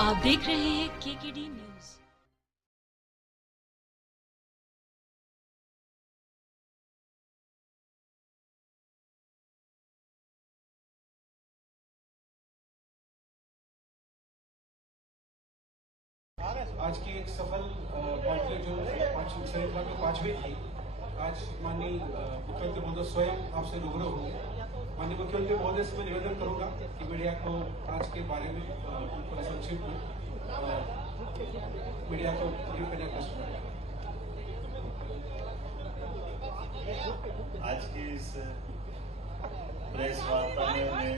आप देख रहे हैं केकेडी न्यूज। आज की एक सफल कॉन्फ्रेंस जो संहिता में 5वीं थी, आज माननीय मुख्यमंत्री महोदय स्वयं आपसे रूबरू होंगे। माननीय मुख्यमंत्री महोदय से मैं निवेदन करूंगा कि मीडिया को आज के बारे में थोड़ा संक्षिप्त में मीडिया को ब्रीफ करने का प्रश्न। आज की इस प्रेस वार्ता में मैं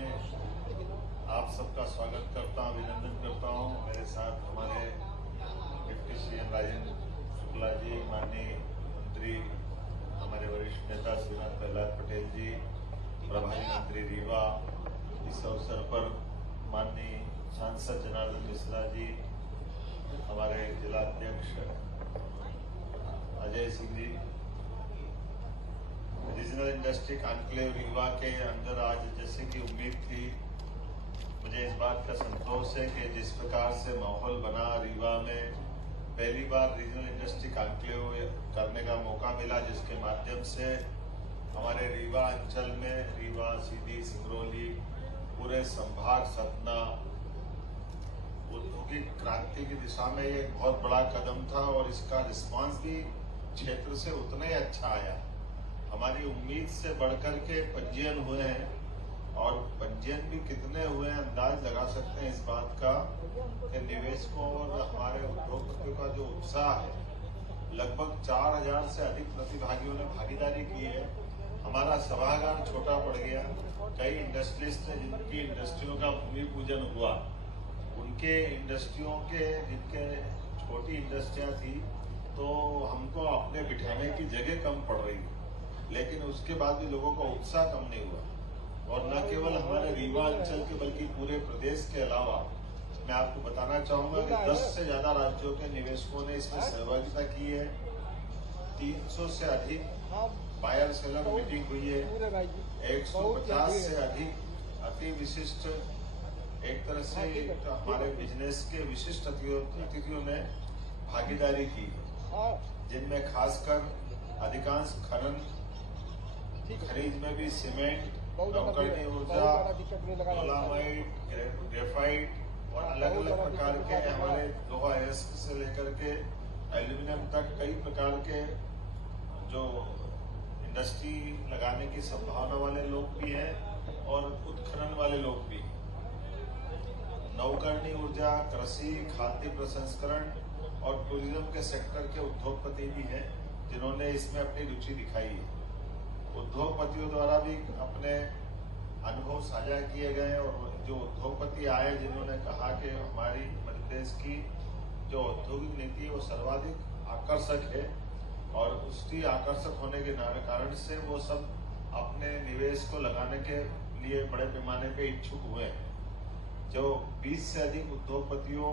आप सबका स्वागत करता हूं, अभिनंदन करता हूं। मेरे साथ हमारे डिप्टी सीएम राजेंद्र शुक्ला जी, माननीय मंत्री हमारे वरिष्ठ नेता श्रीनाथ प्रहलाद पटेल जी, प्रभारी मंत्री रीवा, इस अवसर पर माननीय सांसद जनार्दन मिश्रा जी, हमारे जिला अध्यक्ष Ajay Singh ji. Regional industry conclave Rewa के अंदर आज जैसे कि उम्मीद थी, मुझे इस बात का संतोष है कि जिस प्रकार से माहौल बना रीवा में, पहली बार रीजनल इंडस्ट्री कॉन्क्लेव करने का मौका मिला, जिसके माध्यम से हमारे रीवा अंचल में, रीवा, सीधी, सिंगरौली, पूरे संभाग सतना औद्योगिक क्रांति की दिशा में ये बहुत बड़ा कदम था और इसका रिस्पांस भी क्षेत्र से उतना ही अच्छा आया। हमारी उम्मीद से बढ़कर के पंजीयन हुए हैं और पंजीयन भी कितने हुए हैं अंदाज लगा सकते हैं इस बात का कि निवेशकों और हमारे उद्योगपतियों का जो उत्साह है, लगभग 4000 से अधिक प्रतिभागियों ने भागीदारी की है। हमारा सभागार छोटा पड़ गया। कई इंडस्ट्रियलिस्ट ने जिनकी इंडस्ट्रियों का भूमि पूजन हुआ, उनके इंडस्ट्रियों के जिनके छोटी इंडस्ट्रियां थी, तो हमको अपने बिठाने की जगह कम पड़ रही, लेकिन उसके बाद भी लोगों का उत्साह कम नहीं हुआ। और न केवल हमारे रीवा अंचल के बल्कि पूरे प्रदेश के अलावा मैं आपको बताना चाहूंगा कि 10 से ज्यादा राज्यों के निवेशकों ने इसमें सहभागिता की है। 300 से अधिक बायर सेलर मीटिंग हुई है। 150 से अधिक अति विशिष्ट, एक तरह से हमारे बिजनेस के विशिष्ट अतिथियों ने भागीदारी की, जिनमें खासकर अधिकांश खनन, खरीद में भी सीमेंट, नवकरणीय ऊर्जा, डोलामाइट, ग्रेफाइट और अलग अलग प्रकार के हमारे लोहा अयस्क से लेकर के एल्यूमिनियम तक कई प्रकार के जो इंडस्ट्री लगाने की संभावना वाले लोग भी हैं और उत्खनन वाले लोग भी। नवकरणीय ऊर्जा, कृषि, खाद्य प्रसंस्करण और टूरिज्म के सेक्टर के उद्योगपति भी हैं, जिन्होंने इसमें अपनी रुचि दिखाई है। उद्योगपतियों द्वारा भी अपने अनुभव साझा किए गए और जो उद्योगपति आए, जिन्होंने कहा कि हमारी मध्य प्रदेश की जो औद्योगिक नीति है वो सर्वाधिक आकर्षक है और उसकी आकर्षक होने के कारण से वो सब अपने निवेश को लगाने के लिए बड़े पैमाने पे इच्छुक हुए हैं। जो 20 से अधिक उद्योगपतियों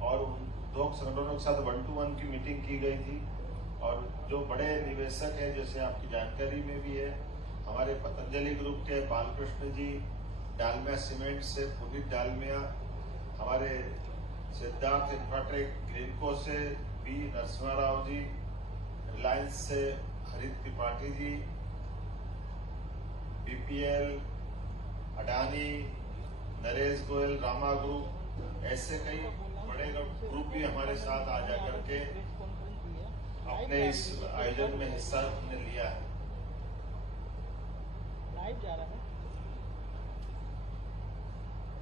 और उद्योग संगठनों के साथ 1-to-1 की मीटिंग की गई थी और जो बड़े निवेशक हैं, जैसे आपकी जानकारी में भी है, हमारे पतंजलि ग्रुप के बालकृष्ण जी, डालमिया सीमेंट से पुनीत डालमिया, हमारे सिद्धार्थ इंफ्राटेक ग्रीनको से बी नरसिम्हा राव जी, रिलायंस से हरित त्रिपाठी जी, बीपीएल, अडानी, नरेश गोयल, रामा ग्रुप, ऐसे कई बड़े ग्रुप भी हमारे साथ आ जा करके अपने इस आयोजन में हिस्सा हमने लिया है।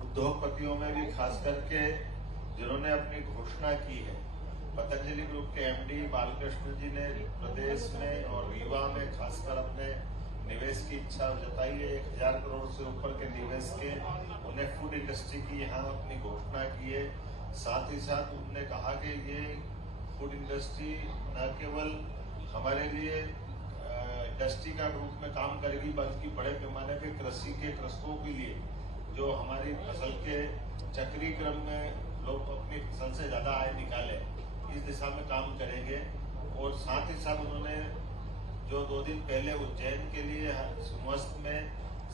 उद्योगपतियों में भी खास करके जिन्होंने अपनी घोषणा की है, पतंजलि ग्रुप के एमडी बालकृष्ण जी ने प्रदेश में और रीवा में खासकर अपने निवेश की इच्छा जताई है। 1000 करोड़ से ऊपर के निवेश के उन्हें फूड इंडस्ट्री की यहाँ अपनी घोषणा की है। साथ ही साथ उन्होंने कहा कि ये फूड इंडस्ट्री न केवल हमारे लिए इंडस्ट्री का रूप में काम करेगी, बल्कि बड़े पैमाने पे कृषि के कृषकों के लिए, जो हमारी फसल के चक्रीय क्रम में लोग अपनी फसल से ज्यादा आय निकाले, इस दिशा में काम करेंगे। और साथ ही साथ उन्होंने जो 2 दिन पहले उज्जैन के लिए समस्त में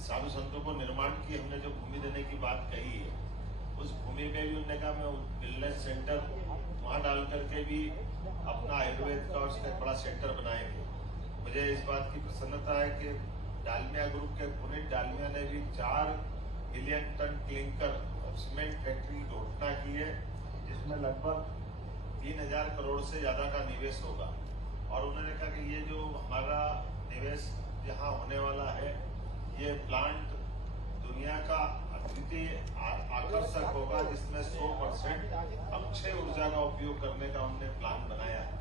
साधु संतों को निर्माण की हमने जो भूमि देने की बात कही है, उस भूमि में भी उन्होंने कहा मैं वेलनेस सेंटर वहाँ डाल करके भी अपना आयुर्वेद का उसका एक बड़ा सेंटर बनाएंगे। मुझे इस बात की प्रसन्नता है कि डालमिया ग्रुप के पुनीत डालमिया ने भी 4 million ton clinker cement factory की घोषणा की है, जिसमें लगभग 3000 करोड़ से ज्यादा का निवेश होगा। और उन्होंने कहा कि ये जो हमारा निवेश यहाँ होने वाला है, ये प्लांट दुनिया का अद्वितीय आकर्षक होगा, जिसमें 100% अक्षय ऊर्जा का उपयोग करने का उन्होंने प्लान बनाया है।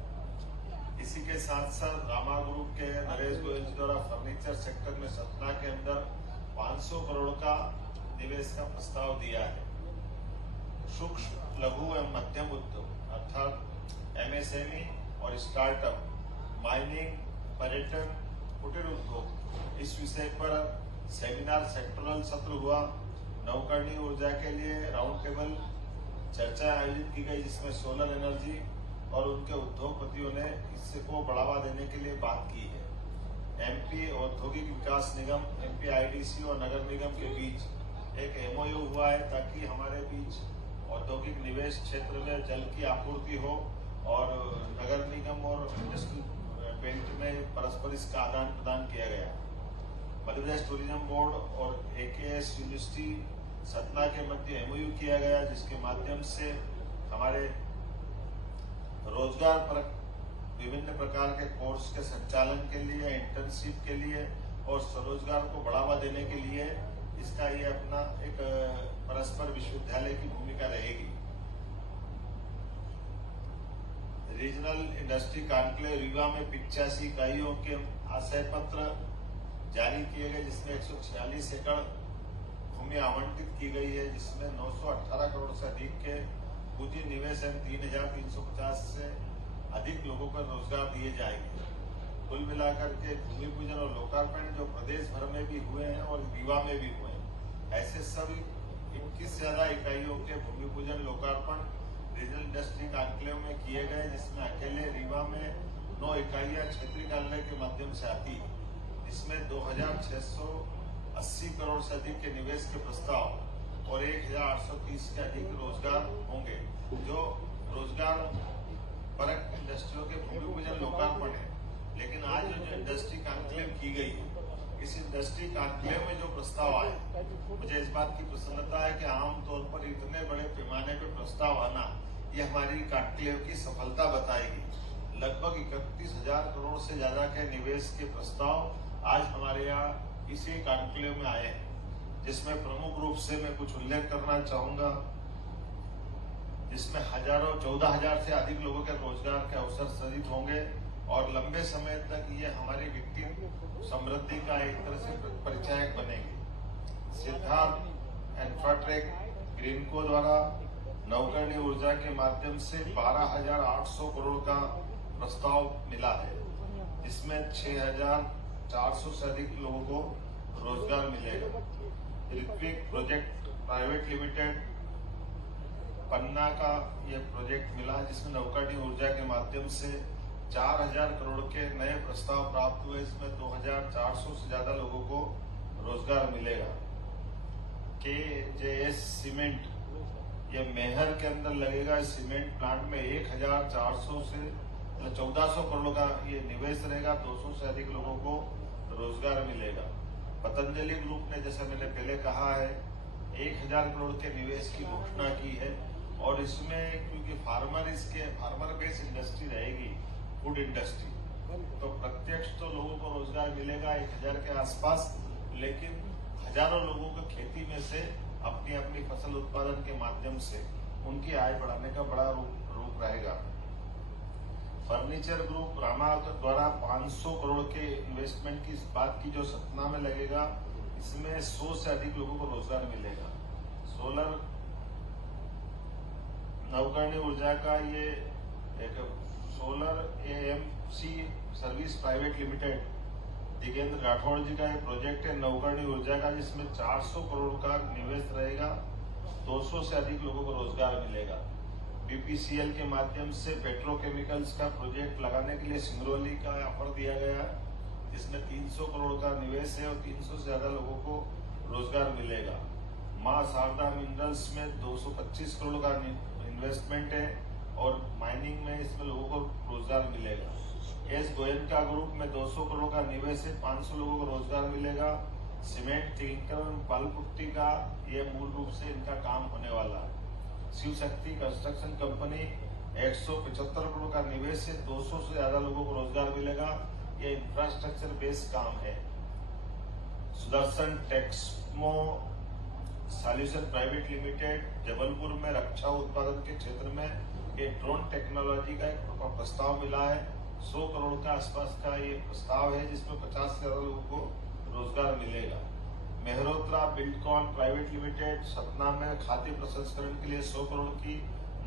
इसी के साथ साथ रामा ग्रुप के नरेश गोयल जी द्वारा फर्नीचर सेक्टर में सतना के अंदर 500 करोड़ का निवेश का प्रस्ताव दिया है। सूक्ष्म लघु एवं मध्यम उद्योग अर्थात MSME और स्टार्टअप, माइनिंग, पर्यटन, कुटीर उद्योग, इस विषय पर सेमिनार सेक्टोरल सत्र हुआ। नवकरणीय ऊर्जा के लिए राउंड टेबल चर्चा आयोजित की गई, जिसमें सोलर एनर्जी और उनके उद्योगपतियों ने इससे को बढ़ावा देने के लिए बात की है। MP औद्योगिक विकास निगम MPIDC और नगर निगम के बीच एक MOU हुआ है, ताकि हमारे बीच औद्योगिक निवेश क्षेत्र में जल की आपूर्ति हो और नगर निगम और इंडस्ट्रियल बेल्ट में परस्पर इसका आदान प्रदान किया गया। मध्य प्रदेश टूरिज्म बोर्ड और AKS यूनिवर्सिटी सतना के मध्य MOU किया गया, जिसके माध्यम से हमारे रोजगार पर विभिन्न प्रकार के कोर्स के संचालन के लिए, इंटर्नशिप के लिए और स्वरोजगार को बढ़ावा देने के लिए इसका ये अपना एक परस्पर विश्वविद्यालय की भूमिका रहेगी। रीजनल इंडस्ट्री कॉन्क्लेव रीवा में 85 इकाइयों के आशय पत्र जारी किए गए, जिसमें 146 एकड़ भूमि आवंटित की गई है, जिसमें 918 करोड़ से अधिक के पूंजी निवेश एवं 3350 से अधिक लोगों को रोजगार दिए जाएंगे। कुल मिलाकर के भूमि पूजन और लोकार्पण जो प्रदेश भर में भी हुए हैं और रीवा में भी हुए हैं, ऐसे सभी 21 से ज्यादा इकाइयों के भूमि पूजन लोकार्पण रीजनल इंडस्ट्री कॉन्क्लेव में किए गए, जिसमें अकेले रीवा में 9 इकाइयां क्षेत्रीय कार्यालय के माध्यम से आती है, जिसमें 2680 करोड़ से अधिक के निवेश के प्रस्ताव और 1830 के अधिक रोजगार होंगे, जो रोजगार परक इंडस्ट्रियों के भूमि पूजन लोकार्पण है। लेकिन आज जो इंडस्ट्री कॉन्क्लेव की गई है, इस इंडस्ट्री कॉन्क्लेव में जो प्रस्ताव आए, मुझे इस बात की प्रसन्नता है कि आमतौर पर इतने बड़े पैमाने पे प्रस्ताव आना, ये हमारी कॉन्क्लेव की सफलता बताएगी। लगभग 31,000 करोड़ से ज्यादा के निवेश के प्रस्ताव आज हमारे यहाँ इसी कॉन्क्लेव में आए हैं, जिसमें प्रमुख रूप से मैं कुछ उल्लेख करना चाहूंगा, जिसमें 14,000 से अधिक लोगों के रोजगार के अवसर सृजित होंगे और लंबे समय तक ये हमारी विकसित समृद्धि का एक तरह से परिचायक बनेंगे। सिद्धार्थ इन्फ्राटेक ग्रीनको द्वारा नवकरणीय ऊर्जा के माध्यम से 12,800 करोड़ का प्रस्ताव मिला है, जिसमें 6,400 से अधिक लोगों को रोजगार मिलेगा। ऋत्विक प्रोजेक्ट प्राइवेट लिमिटेड पन्ना का यह प्रोजेक्ट मिला, जिसमें नवकरणीय ऊर्जा के माध्यम से 4,000 करोड़ के नए प्रस्ताव प्राप्त हुए। इसमें 2,400 से ज्यादा लोगों को रोजगार मिलेगा। KJS सीमेंट, यह मेहर के अंदर लगेगा। सीमेंट प्लांट में 1,400 से 1,400 करोड़ का ये निवेश रहेगा, 200 से अधिक लोगों को रोजगार मिलेगा। पतंजलि ग्रुप ने, जैसा मैंने पहले कहा है, 1,000 करोड़ के निवेश की घोषणा की है और इसमें क्योंकि फार्मर बेस्ड इंडस्ट्री रहेगी, फूड इंडस्ट्री, तो प्रत्यक्ष तो लोगों को रोजगार मिलेगा 1,000 के आसपास, लेकिन हजारों लोगों को खेती में से अपनी अपनी फसल उत्पादन के माध्यम से उनकी आय बढ़ाने का बड़ा रूप रहेगा। फर्नीचर ग्रुप रामा द्वारा 500 करोड़ के इन्वेस्टमेंट की बात की, जो सतना में लगेगा, इसमें 100 से अधिक लोगों को रोजगार मिलेगा। सोलर नवकरणीय ऊर्जा का ये एक solar AMC service private limited Digendra Rathore ji का ये प्रोजेक्ट है नवकरणीय ऊर्जा का, जिसमें 400 करोड़ का निवेश रहेगा, 200 से अधिक लोगों को रोजगार मिलेगा। BPCL के माध्यम से पेट्रोकेमिकल्स का प्रोजेक्ट लगाने के लिए सिंगरौली का ऑफर दिया गया है, जिसमें 300 करोड़ का निवेश है और 300 से ज्यादा लोगों को रोजगार मिलेगा। मां शारदा मिनरल्स में 225 करोड़ का इन्वेस्टमेंट है और माइनिंग में इसमें लोगों को रोजगार मिलेगा। एस गोयनका ग्रुप में 200 करोड़ का निवेश है, 500 लोगों को रोजगार मिलेगा। सीमेंट, क्लिंकर, बालू पुट्टी का ये मूल रूप से इनका काम होने वाला है। शिव शक्ति कंस्ट्रक्शन कंपनी 175 करोड़ का निवेश है, 200 से ज्यादा लोगों को रोजगार मिलेगा। ये इंफ्रास्ट्रक्चर बेस्ड काम है। Sudarshan Texmo solution private limited Jabalpur में रक्षा उत्पादन के क्षेत्र में एक ड्रोन टेक्नोलॉजी का एक प्रस्ताव मिला है। 100 करोड़ का आसपास का ये प्रस्ताव है, जिसमें 50 से ज्यादा लोगों को रोजगार मिलेगा। Mehrotra Buildcon private limited Satna में खाद्य प्रसंस्करण के लिए 100 करोड़ की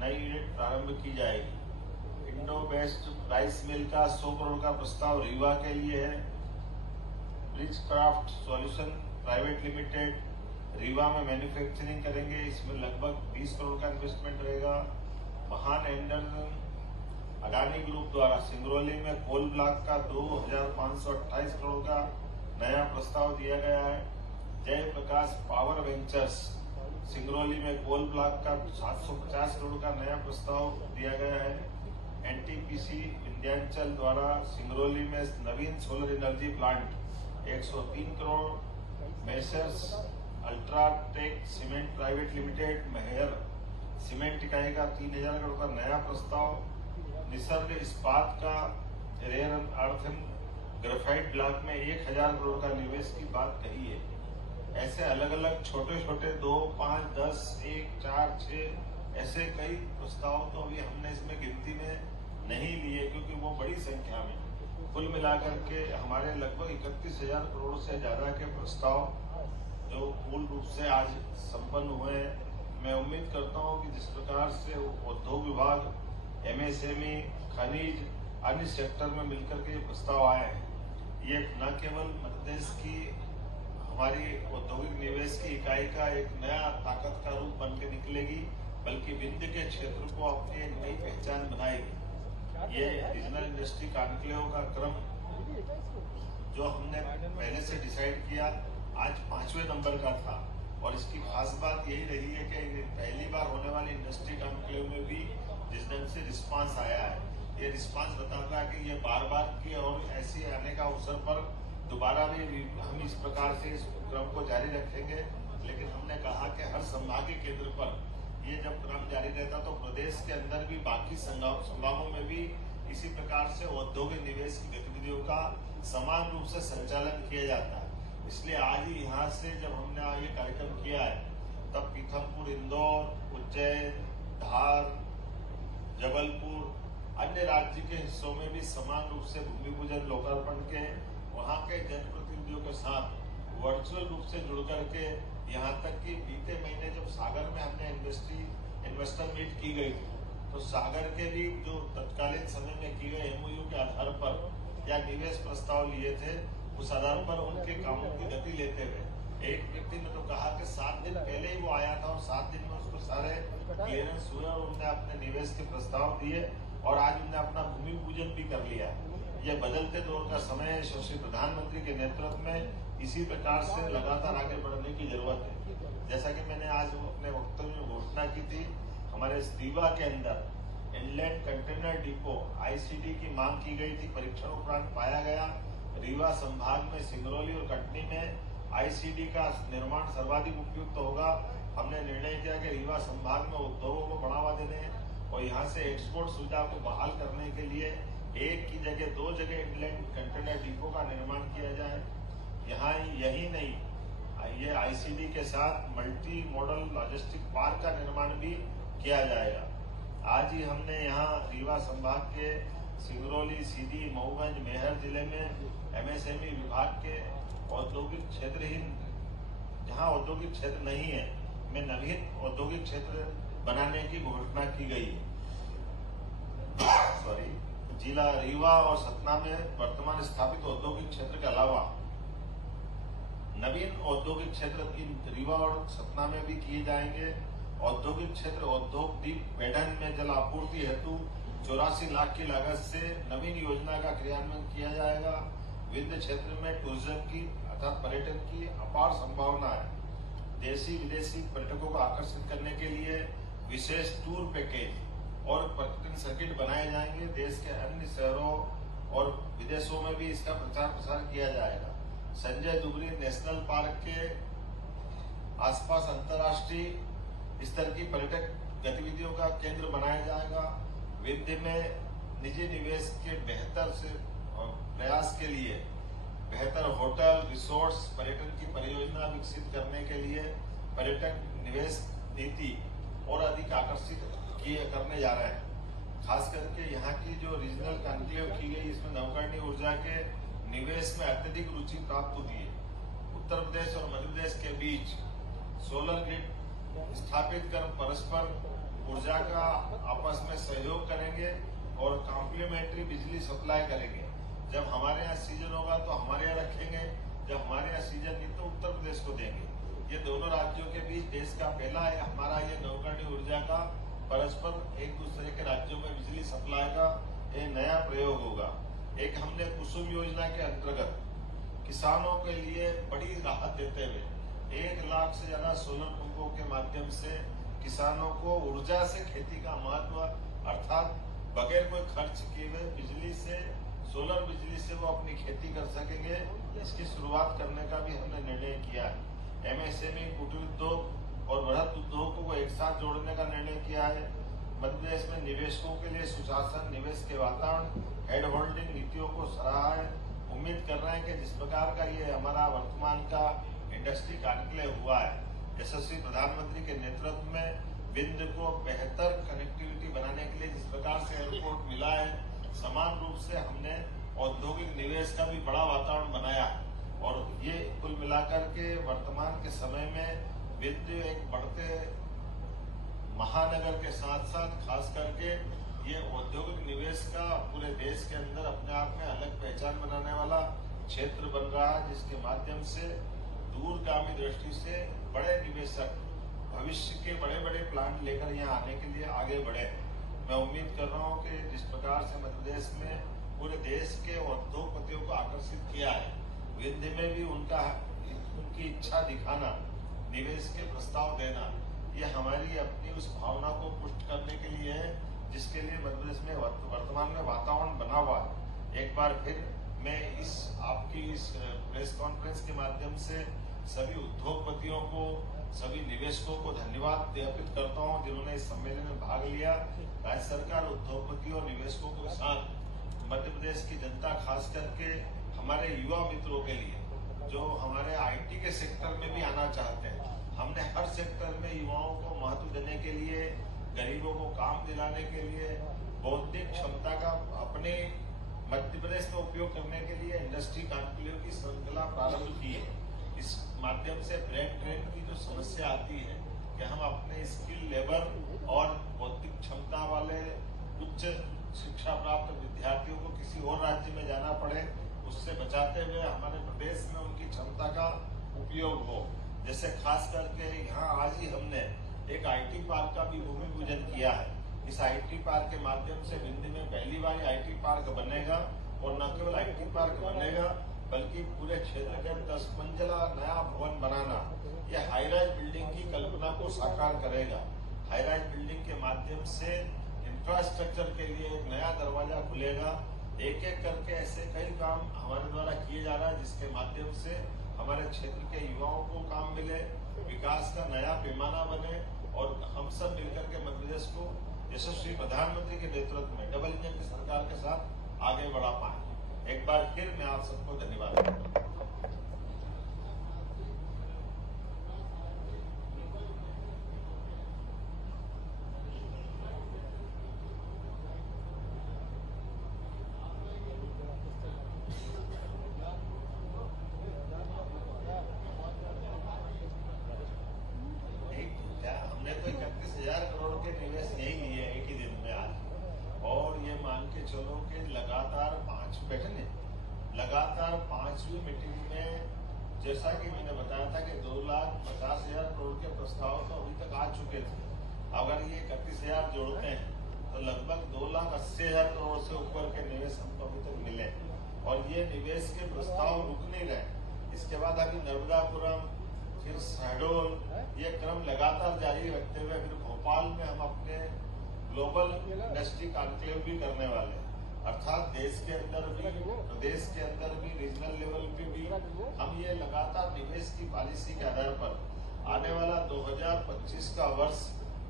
नई यूनिट प्रारंभ की जाएगी। इंडो बेस्ट राइस मिल का 100 करोड़ का प्रस्ताव रीवा के लिए है। Bridge craft solution private limited Rewa में मैन्युफैक्चरिंग करेंगे, इसमें लगभग 20 करोड़ का इन्वेस्टमेंट रहेगा। महान एंडरसन अडानी ग्रुप द्वारा सिंगरौली में कोल ब्लॉक का 2528 करोड़ का नया प्रस्ताव दिया गया है। जय प्रकाश पावर वेंचर्स सिंगरौली में कोल ब्लॉक का 750 करोड़ का नया प्रस्ताव दिया गया है। एनटीपीसी विंध्याचल द्वारा सिंगरौली में नवीन solar energy plant 103 crore. Messrs UltraTech cement private limited Maihar cement इकाई का 3000 करोड़ का नया प्रस्ताव। निसर्ग इस्पात का रेयर अर्थन ग्रेफाइट ब्लॉक में 1000 करोड़ का निवेश की बात कही है। ऐसे अलग अलग छोटे छोटे 2, 5, 10, 1, 4, 6 ऐसे कई प्रस्ताव तो अभी हमने इसमें गिनती में नहीं लिए, क्योंकि वो बड़ी संख्या में कुल मिलाकर के हमारे लगभग 31,000 करोड़ से ज्यादा के प्रस्ताव जो मूल रूप से आज संपन्न हुए हैं। मैं उम्मीद करता हूं कि जिस प्रकार से उद्योग विभाग, एमएसएमई, खनिज, अन्य सेक्टर में मिलकर के प्रस्ताव आए हैं, ये न केवल मध्य प्रदेश की हमारी औद्योगिक निवेश की इकाई का एक नया ताकत का रूप बन के निकलेगी, बल्कि विंध्य के क्षेत्र को अपनी एक नई पहचान बनाएगी। ये रीजनल इंडस्ट्री कॉन्क्लेव का क्रम जो हमने पहले से डिसाइड किया आज 5वें नंबर का था, और इसकी खास बात यही रही है कि पहली बार होने वाली इंडस्ट्री कॉन्क्लेव में भी जिस ढंग से रिस्पांस आया है, ये रिस्पांस बताता है कि ये बार बार की और ऐसे आने का अवसर पर दोबारा भी हम इस प्रकार से इस क्रम को जारी रखेंगे। लेकिन हमने कहा कि हर संभागीय केंद्र पर ये जब क्रम जारी रहता तो प्रदेश के अंदर भी बाकी संभागों में भी इसी प्रकार से औद्योगिक निवेश की गतिविधियों का समान रूप से संचालन किया जाता है। इसलिए आज ही यहाँ से जब हमने ये कार्यक्रम किया है, तब पीथमपुर, इंदौर, उज्जैन, धार, जबलपुर, अन्य राज्य के हिस्सों में भी समान रूप से भूमि पूजन, लोकार्पण के वहाँ के जनप्रतिनिधियों के साथ वर्चुअल रूप से जुड़ करके, यहाँ तक कि बीते महीने जब सागर में हमने इन्वेस्टर मीट की गई, तो सागर के भी जो तत्कालीन समय में की गए एमओयू के आधार पर या निवेश प्रस्ताव लिए थे, उस आधार पर उनके कामों की गति लेते हुए एक व्यक्ति ने तो कहा कि 7 दिन पहले ही वो आया था और 7 दिन में उसको सारे क्लियरेंस हुए और उन्होंने अपने निवेश के प्रस्ताव दिए और आज उन्होंने अपना भूमि पूजन भी कर लिया। ये बदलते दौर का समय है। यशस्वी प्रधानमंत्री के नेतृत्व में इसी प्रकार से लगातार आगे बढ़ने की जरूरत है। जैसा कि मैंने आज अपने वक्तव्य में घोषणा की थी, हमारे रीवा के अंदर इनलैंड कंटेनर डिपो आईसीडी की मांग की गई थी, परीक्षण उपरांत पाया गया रीवा संभाग में सिंगरौली और कटनी में आईसीडी का निर्माण सर्वाधिक उपयुक्त होगा। हमने निर्णय किया कि रीवा संभाग में उद्योगों को बढ़ावा देने और यहाँ से एक्सपोर्ट सुविधा को बहाल करने के लिए एक की जगह 2 जगह इनलैंड कंटेनर डिपो का निर्माण किया जाए। यहाँ यही नहीं, ये आईसीडी के साथ मल्टी मॉडल लॉजिस्टिक पार्क का निर्माण भी किया जाएगा। आज ही हमने यहाँ रीवा संभाग के सिंगरौली, सीधी, मऊगंज, मेहर जिले में एमएसएमई विभाग के औद्योगिक क्षेत्रहीन, जहाँ औद्योगिक क्षेत्र नहीं है, में नवीन औद्योगिक क्षेत्र बनाने की घोषणा की गई है। जिला रीवा और सतना में वर्तमान स्थापित औद्योगिक क्षेत्र के अलावा नवीन औद्योगिक क्षेत्र रीवा और सतना में भी किए जाएंगे। औद्योगिक क्षेत्र उद्योग द्वीप बेढंग में जल आपूर्ति हेतु 84 लाख की लागत से नवीन योजना का क्रियान्वयन किया जाएगा। विंध्य क्षेत्र में टूरिज्म की अर्थात पर्यटन की अपार संभावना है। देशी विदेशी पर्यटकों को आकर्षित करने के लिए विशेष टूर पैकेज और पर्यटन सर्किट बनाए जाएंगे। देश के अन्य शहरों और विदेशों में भी इसका प्रचार प्रसार किया जाएगा। संजय दुबरी नेशनल पार्क के आसपास अंतर्राष्ट्रीय स्तर की पर्यटक गतिविधियों का केंद्र बनाया जाएगा। विंध्य में निजी निवेश के बेहतर से प्रयास के लिए बेहतर होटल, रिसोर्ट्स, पर्यटन की परियोजना विकसित करने के लिए पर्यटक निवेश नीति और अधिक आकर्षित करने जा रहे हैं। खास करके यहाँ की जो रीजनल कॉन्क्लेव की गई, इसमें नवकरणीय ऊर्जा के निवेश में अत्यधिक रुचि प्राप्त होती है। उत्तर प्रदेश और मध्य प्रदेश के बीच सोलर ग्रिड स्थापित कर परस्पर ऊर्जा का आपस में सहयोग करेंगे और कॉम्प्लीमेंट्री बिजली सप्लाई करेंगे। जब हमारे यहाँ सीजन होगा तो हमारे यहाँ रखेंगे, जब हमारे यहाँ सीजन नहीं तो उत्तर प्रदेश को देंगे। ये दोनों राज्यों के बीच देश का पहला है हमारा ये नवकरणीय ऊर्जा का परस्पर एक दूसरे के राज्यों में बिजली सप्लाई का ये नया प्रयोग होगा। एक हमने कुसुम योजना के अंतर्गत किसानों के लिए बड़ी राहत देते हुए 1 लाख से ज्यादा सोलर पंपों के माध्यम से किसानों को ऊर्जा से खेती का महत्व, अर्थात बगैर कोई खर्च किए हुए बिजली से, सोलर बिजली से वो अपनी खेती कर सकेंगे। इसकी शुरुआत करने का भी हमने निर्णय किया है। एमएसएमई, कुटीर उद्योग और बृहद उद्योगों को एक साथ जोड़ने का निर्णय किया है। मध्य प्रदेश में निवेशकों के लिए सुशासन, निवेश के वातावरण, हेड होल्डिंग नीतियों को सराहा है। उम्मीद कर रहे हैं कि जिस प्रकार का ये हमारा वर्तमान का इंडस्ट्री कॉन्क्लेव हुआ है, यशस्वी प्रधानमंत्री के नेतृत्व में विंध्य को बेहतर कनेक्टिविटी बनाने के लिए जिस प्रकार से एयरपोर्ट मिला है, समान रूप से हमने औद्योगिक निवेश का भी बड़ा वातावरण बनाया। और ये कुल मिलाकर के वर्तमान के समय में विंध्य एक बढ़ते महानगर के साथ साथ खास करके ये औद्योगिक निवेश का पूरे देश के अंदर अपने आप में अलग पहचान बनाने वाला क्षेत्र बन रहा है, जिसके माध्यम से दूरगामी दृष्टि से बड़े निवेशक भविष्य के बड़े बड़े प्लांट लेकर यहाँ आने के लिए आगे बढ़े। मैं उम्मीद कर रहा हूँ कि जिस प्रकार से मध्य प्रदेश में पूरे देश के उद्योगपतियों को आकर्षित किया है, विंध्य में भी उनकी इच्छा दिखाना, निवेश के प्रस्ताव देना, ये हमारी अपनी उस भावना को पुष्ट करने के लिए है, जिसके लिए मध्य प्रदेश में वर्तमान में वातावरण बना हुआ है। एक बार फिर मैं आपकी इस प्रेस कॉन्फ्रेंस के माध्यम से सभी उद्योगपतियों को, सभी निवेशकों को धन्यवाद ज्ञापित करता हूं जिन्होंने इस सम्मेलन में भाग लिया। राज्य सरकार उद्योगपतियों और निवेशकों के साथ मध्य प्रदेश की जनता, खास करके हमारे युवा मित्रों के लिए जो हमारे आईटी के सेक्टर में भी आना चाहते हैं, हमने हर सेक्टर में युवाओं को महत्व देने के लिए, गरीबों को काम दिलाने के लिए, बौद्धिक क्षमता का अपने मध्य प्रदेश में उपयोग करने के लिए इंडस्ट्री कॉन्क्लेव की श्रृंखला प्रारंभ की है। इस माध्यम से ब्रेन ड्रेन की जो समस्या आती है कि हम अपने स्किल लेबर और बौद्धिक क्षमता वाले उच्च शिक्षा प्राप्त विद्यार्थियों को किसी और राज्य में जाना पड़े, उससे बचाते हुए हमारे प्रदेश में उनकी क्षमता का उपयोग हो। जैसे खास करके यहाँ आज ही हमने एक आईटी पार्क का भी भूमि पूजन किया है। इस आईटी पार्क के माध्यम से विंध्य में पहली बार आईटी पार्क बनेगा और न केवल आईटी पार्क बनेगा बल्कि पूरे क्षेत्र के 10 मंजिला नया भवन बनाना, यह हाईराइज बिल्डिंग की कल्पना को साकार करेगा। हाईराइज बिल्डिंग के माध्यम से इंफ्रास्ट्रक्चर के लिए एक नया दरवाजा खुलेगा। एक एक करके ऐसे कई काम हमारे द्वारा किए जा रहा है, जिसके माध्यम से हमारे क्षेत्र के युवाओं को काम मिले, विकास का नया पैमाना बने और हम सब मिलकर के मध्य प्रदेश को यशस्वी प्रधानमंत्री के नेतृत्व में डबल इंजन की सरकार के साथ आगे बढ़ा पाए। एक बार फिर मैं आप सबको धन्यवाद देता हूं। हमने तो 31,000 करोड़ के निवेश यही लिए एक ही दिन में आज, और ये मान के चलो कि लगातार 5वीं मीटिंग में जैसा कि मैंने बताया था कि 2,50,000 करोड़ के प्रस्ताव तो अभी तक आ चुके थे। अगर ये 31,000 जोड़ते हैं तो लगभग 2,80,000 करोड़ से ऊपर के निवेश हमको अभी तक मिले, और ये निवेश के प्रस्ताव रुक नहीं रहे। इसके बाद अभी नर्मदापुरम, फिर शहडोल, ये क्रम लगातार जारी रखते हुए फिर भोपाल में हम अपने ग्लोबल इंडस्ट्री कॉन्क्लेव भी करने वाले हैं। अर्थात देश के अंदर भी, प्रदेश के अंदर भी, रीजनल लेवल पे भी हम ये लगातार निवेश की पॉलिसी के आधार पर आने वाला 2025 का वर्ष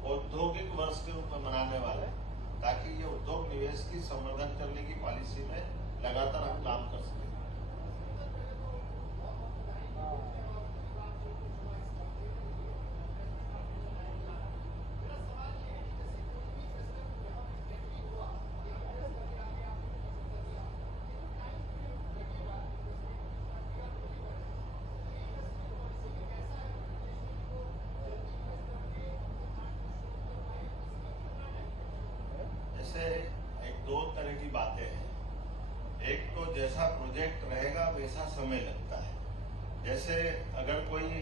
औद्योगिक वर्ष के रूप में मनाने वाले हैं, ताकि ये उद्योग निवेश की संवर्धन करने की पॉलिसी में लगातार हम काम कर सकें। जैसे एक दो तरह की बातें हैं। एक तो जैसा प्रोजेक्ट रहेगा वैसा समय लगता है। जैसे अगर कोई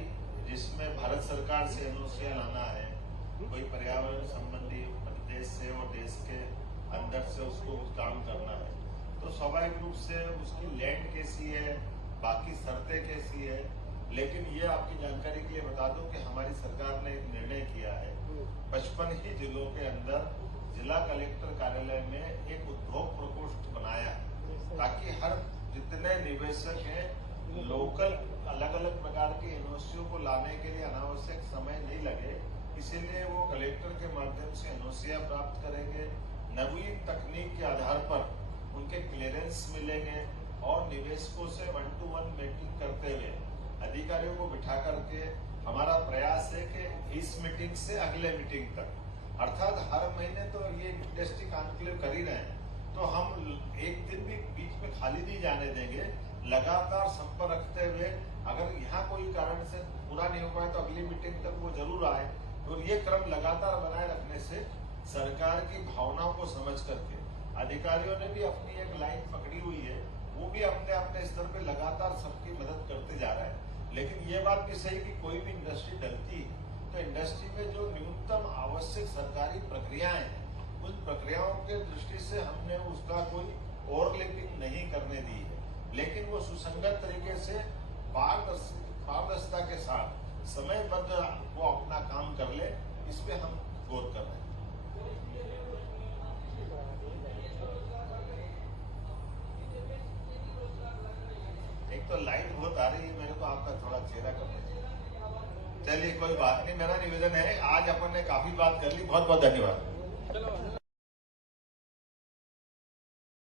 जिसमें भारत सरकार से एनओसी लाना है, कोई पर्यावरण संबंधी प्रदेश से और देश के अंदर से उसको काम करना है, तो स्वाभाविक रूप से उसकी लैंड कैसी है, बाकी शर्तें कैसी है। लेकिन ये आपकी जानकारी के लिए बता दूं कि हमारी सरकार ने एक निर्णय किया है, 55 ही जिलों के अंदर जिला कलेक्टर कार्यालय में एक उद्योग प्रकोष्ठ बनाया, ताकि हर जितने निवेशक हैं लोकल अलग अलग प्रकार की एनओसीओं को लाने के लिए अनावश्यक समय नहीं लगे, इसीलिए वो कलेक्टर के माध्यम से एनओसीआं प्राप्त करेंगे। नवीन तकनीक के आधार पर उनके क्लियरेंस मिलेंगे और निवेशकों से 1-to-1 मीटिंग करते हुए अधिकारियों को बिठा करके हमारा प्रयास है कि इस मीटिंग से अगले मीटिंग तक, अर्थात हर महीने तो ये इंडस्ट्री कॉन्क्लेव कर ही रहे हैं, तो हम एक दिन भी बीच में खाली नहीं जाने देंगे। लगातार संपर्क रखते हुए अगर यहाँ कोई कारण से पूरा नहीं हो पाए तो अगली मीटिंग तक वो जरूर आए। और ये क्रम लगातार बनाए रखने से सरकार की भावनाओं को समझ करके अधिकारियों ने भी अपनी एक लाइन पकड़ी हुई है, वो भी अपने अपने स्तर पे लगातार सबकी मदद करते जा रहे हैं। लेकिन ये बात भी सही कि कोई भी इंडस्ट्री डलती है तो इंडस्ट्री में जो न्यूनतम आवश्यक सरकारी प्रक्रियाएं हैं, उन प्रक्रियाओं के दृष्टि से हमने उसका कोई ओवरलैपिंग नहीं करने दी है, लेकिन वो सुसंगत तरीके से पारदर्शिता के साथ समयबद्ध वो अपना काम कर ले, इस पे हम गौर कर रहे हैं। एक तो लाइट बहुत आ रही है, मेरे को आपका थोड़ा चेहरा करना चाहिए। चलिए कोई बात नहीं, मेरा निवेदन है आज अपन ने काफी बात कर ली। बहुत बहुत धन्यवाद।